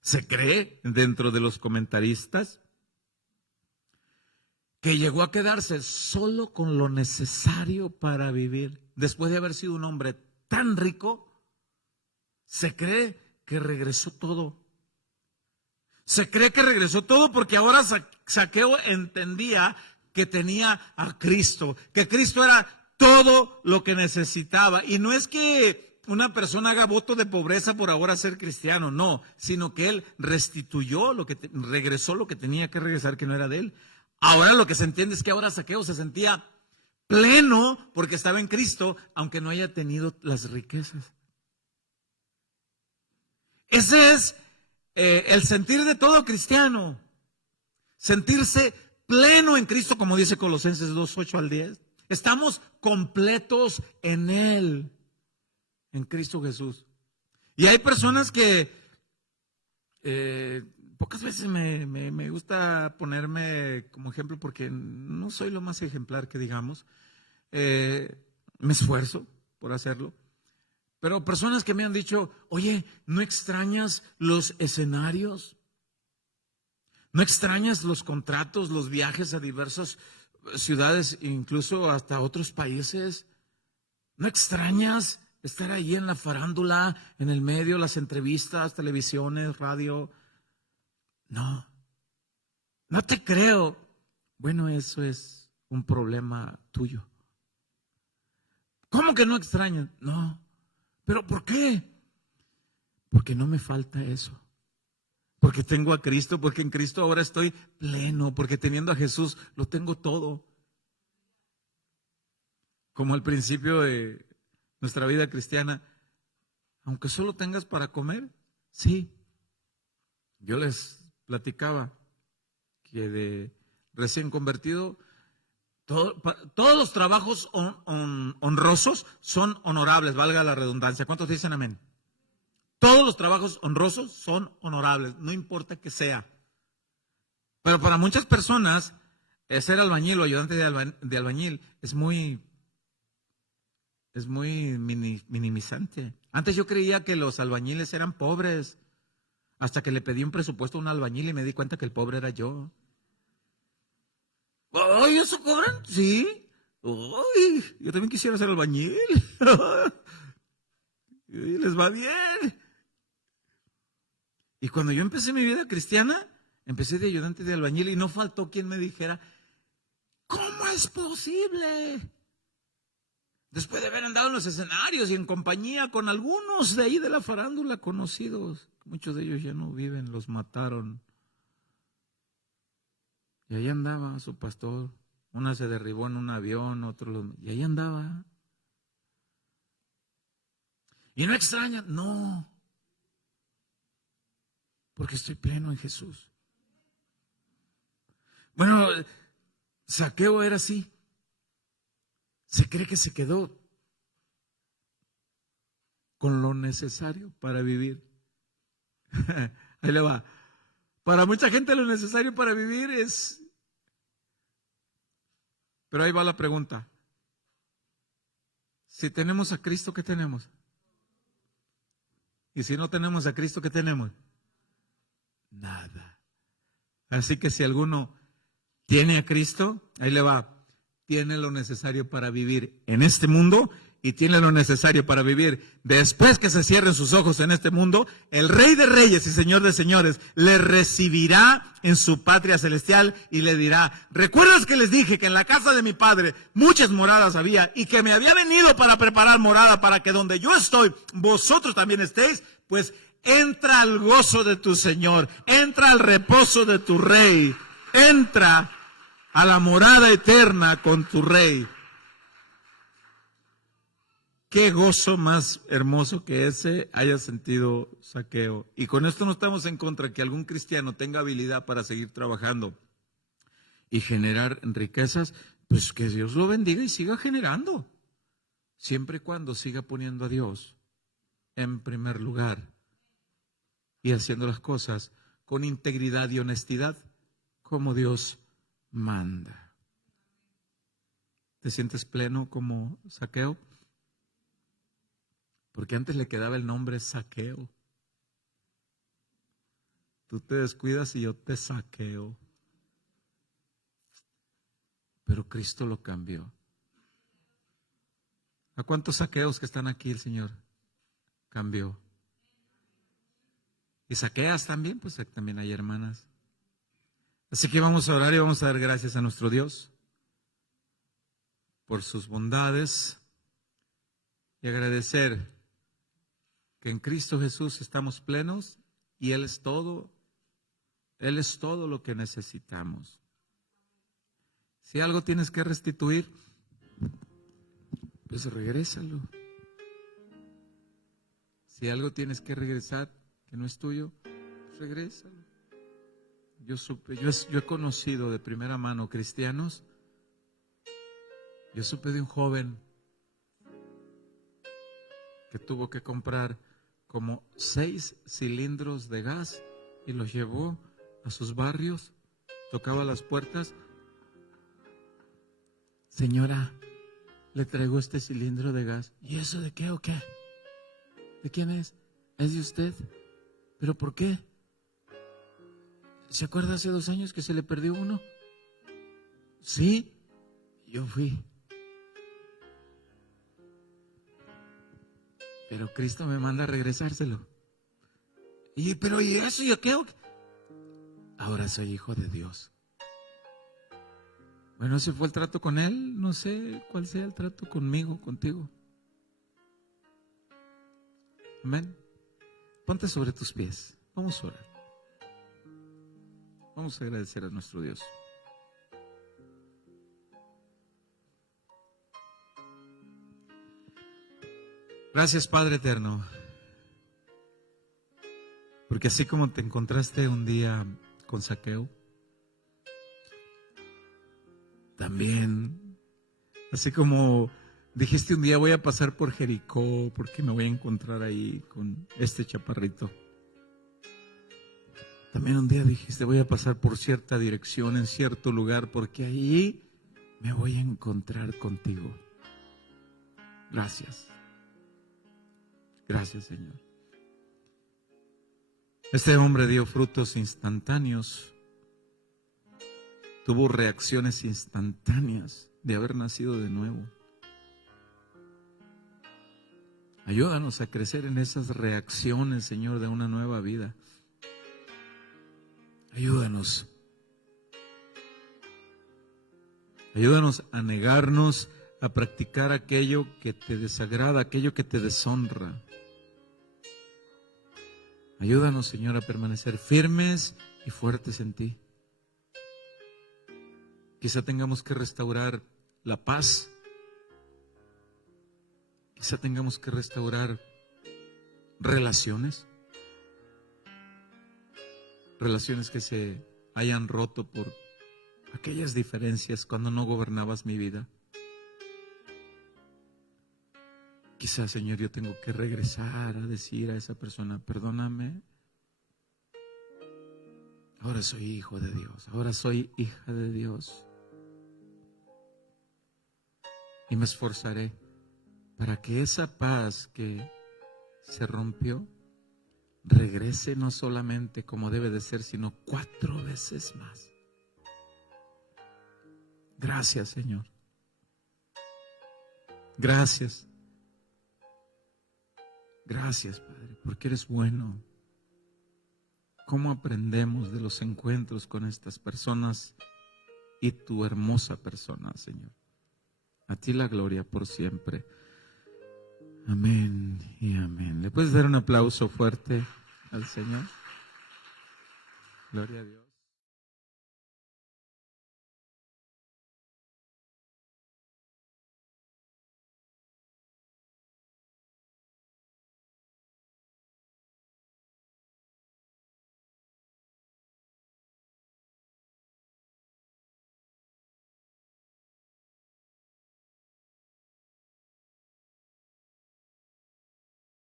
Se cree dentro de los comentaristas que llegó a quedarse solo con lo necesario para vivir. Después de haber sido un hombre tan rico, se cree que regresó todo. Se cree que regresó todo porque ahora Zaqueo entendía que tenía a Cristo, que Cristo era todo lo que necesitaba. Y no es que una persona haga voto de pobreza por ahora ser cristiano, no, sino que él regresó lo que tenía que regresar, que no era de él. Ahora lo que se entiende es que ahora Zaqueo se sentía pleno porque estaba en Cristo, aunque no haya tenido las riquezas. Ese es el sentir de todo cristiano, sentirse pleno en Cristo, como dice Colosenses 2:8 al 10. Estamos completos en Él, en Cristo Jesús. Y hay personas que pocas veces me gusta ponerme como ejemplo porque no soy lo más ejemplar que digamos. Me esfuerzo por hacerlo. Pero personas que me han dicho, oye, ¿no extrañas los escenarios? ¿No extrañas los contratos, los viajes a diversas ciudades, incluso hasta otros países? ¿No extrañas estar ahí en la farándula, en el medio, las entrevistas, televisiones, radio? No, no te creo. Bueno, eso es un problema tuyo. ¿Cómo que no extrañas? No. ¿Pero por qué? Porque no me falta eso. Porque tengo a Cristo, porque en Cristo ahora estoy pleno, porque teniendo a Jesús lo tengo todo. Como al principio de nuestra vida cristiana, aunque solo tengas para comer, sí. Yo les platicaba que de recién convertido, todos los trabajos honrosos son honorables, valga la redundancia. ¿Cuántos dicen amén? Todos los trabajos honrosos son honorables, no importa que sea. Pero para muchas personas, ser albañil o ayudante de albañil es muy minimizante. Antes yo creía que los albañiles eran pobres, hasta que le pedí un presupuesto a un albañil y me di cuenta que el pobre era yo. ¡Ay, eso cobran! Sí. ¡Ay, yo también quisiera ser albañil! Y les va bien. Y cuando yo empecé mi vida cristiana, empecé de ayudante de albañil y no faltó quien me dijera, ¿cómo es posible? Después de haber andado en los escenarios y en compañía con algunos de ahí de la farándula conocidos, muchos de ellos ya no viven, los mataron. Y ahí andaba su pastor. Una se derribó en un avión, y ahí andaba. ¿Y no extraña? No. Porque estoy pleno en Jesús. Bueno, Zaqueo era así. Se cree que se quedó con lo necesario para vivir. Ahí le va. Para mucha gente lo necesario para vivir es... Pero ahí va la pregunta. Si tenemos a Cristo, ¿qué tenemos? Y si no tenemos a Cristo, ¿qué tenemos? Nada. Así que si alguno tiene a Cristo, ahí le va. Tiene lo necesario para vivir en este mundo y tiene lo necesario para vivir. Después que se cierren sus ojos en este mundo, el Rey de Reyes y Señor de Señores le recibirá en su patria celestial y le dirá: ¿recuerdas que les dije que en la casa de mi Padre muchas moradas había y que me había venido para preparar morada para que donde yo estoy, vosotros también estéis? Pues entra al gozo de tu Señor, entra al reposo de tu Rey, entra a la morada eterna con tu Rey. Qué gozo más hermoso que ese haya sentido Zaqueo. Y con esto no estamos en contra que algún cristiano tenga habilidad para seguir trabajando y generar riquezas. Pues que Dios lo bendiga y siga generando, siempre y cuando siga poniendo a Dios en primer lugar y haciendo las cosas con integridad y honestidad como Dios manda. ¿Te sientes pleno como Zaqueo? Porque antes le quedaba el nombre Zaqueo. Tú te descuidas y yo te saqueo. Pero Cristo lo cambió. ¿A cuántos saqueos que están aquí el Señor cambió? Y saqueas también, pues también hay hermanas. Así que vamos a orar y vamos a dar gracias a nuestro Dios por sus bondades y agradecer que en Cristo Jesús estamos plenos y Él es todo lo que necesitamos. Si algo tienes que restituir, pues regrésalo. Si algo tienes que regresar que no es tuyo, pues regrésalo. Yo he conocido de primera mano cristianos. Yo supe de un joven que tuvo que comprar como 6 cilindros de gas y los llevó a sus barrios, tocaba las puertas. Señora, le traigo este cilindro de gas. ¿Y eso de qué o qué? ¿De quién es? ¿Es de usted? ¿Pero por qué? ¿Se acuerda hace 2 años que se le perdió uno? Sí, yo fui. Pero Cristo me manda a regresárselo. ¿Y eso yo qué? Ahora soy hijo de Dios. Bueno, ese fue el trato con Él. No sé cuál sea el trato conmigo, contigo. Amén. Ponte sobre tus pies. Vamos a orar. Vamos a agradecer a nuestro Dios. Gracias, Padre eterno, porque así como te encontraste un día con Zaqueo, también, así como dijiste un día: voy a pasar por Jericó porque me voy a encontrar ahí con este chaparrito. También un día dijiste: voy a pasar por cierta dirección en cierto lugar porque ahí me voy a encontrar contigo. Gracias. Gracias, Señor. Este hombre dio frutos instantáneos. Tuvo reacciones instantáneas de haber nacido de nuevo. Ayúdanos a crecer en esas reacciones, Señor, de una nueva vida. Ayúdanos. Ayúdanos a negarnos a practicar aquello que te desagrada, aquello que te deshonra. Ayúdanos, Señor, a permanecer firmes y fuertes en ti. Quizá tengamos que restaurar la paz. Quizá tengamos que restaurar relaciones. Relaciones que se hayan roto por aquellas diferencias cuando no gobernabas mi vida. Quizás, Señor, yo tengo que regresar a decir a esa persona: perdóname. Ahora soy hijo de Dios. Ahora soy hija de Dios. Y me esforzaré para que esa paz que se rompió regrese no solamente como debe de ser, sino 4 veces más. Gracias, Señor. Gracias. Gracias, Padre, porque eres bueno. ¿Cómo aprendemos de los encuentros con estas personas y tu hermosa persona, Señor? A ti la gloria por siempre. Amén y amén. ¿Le puedes dar un aplauso fuerte al Señor? Gloria a Dios.